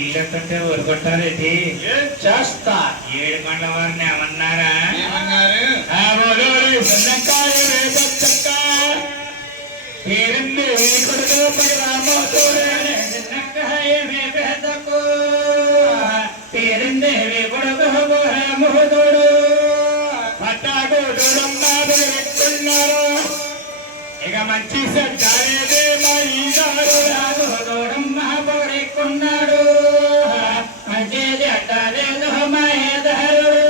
ఇల్లంటే ఊరుకుంటారేంటి? ఏం చేస్తా? 7 గంటల వారిని ఏమన్నారా? ఏమన్నారు? పేరుంది కొడుకు పేరుంది కొడుకు రామోదోడు పట్టాగోడున్నారు. ఇక మంచి సజ్జాలేదే మా ఈనాడు రామోదోడమ్మ పొగరెక్కున్నాడు. మంచిది అడ్డాలేదు మాయదారుడు.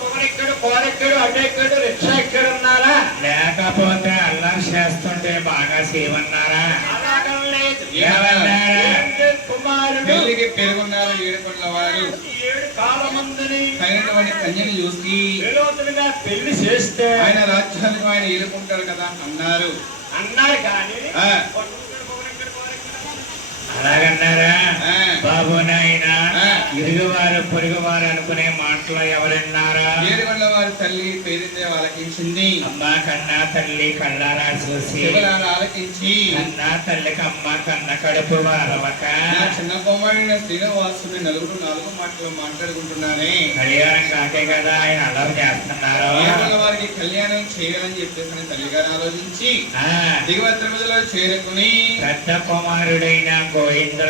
పొగరెక్కడు కోరెక్కడు అడ్డెక్కడు రిక్షా ఎక్కడు ఉన్నారా? లేకపోతే అల్లా చేస్తుంటే బాగా సేవన్నారా? పెళ్లికి పెరుగున్నారు 7 పండ్ల వారు. 7 కాలమందని అయినటువంటి కన్యని చూసి పెళ్లి చేస్తే ఆయన రాజ్యానికి ఆయన ఏలుకుంటారు కదా అన్నారు. కానీ అలాగన్నారా? బాబు నాయన ఇరుగువారు పొరుగువారు అనుకునే మాటలు ఎవరన్నారా? 7 పండ్ల వారి తల్లి పేరిందే ఆలకించింది. అమ్మ కన్నా తల్లి కళ్ళారా చూసి ఆలకించి కన్నా తల్లికి అమ్మ కన్న కడుపు వారవక చిన్న కుమారుడైన శ్రీనివాసుని 4 మాటలు మాట్లాడుకుంటున్నానే. కళ్యాణం కాకే కదా ఆయన అల్లరి చేస్తున్నారు. వారికి కళ్యాణం చేయాలని చెప్పేసి తల్లిగారు ఆలోచించి దిగువ తిరుమలలో చేరుకుని పెద్ద కుమారుడైన గోవింద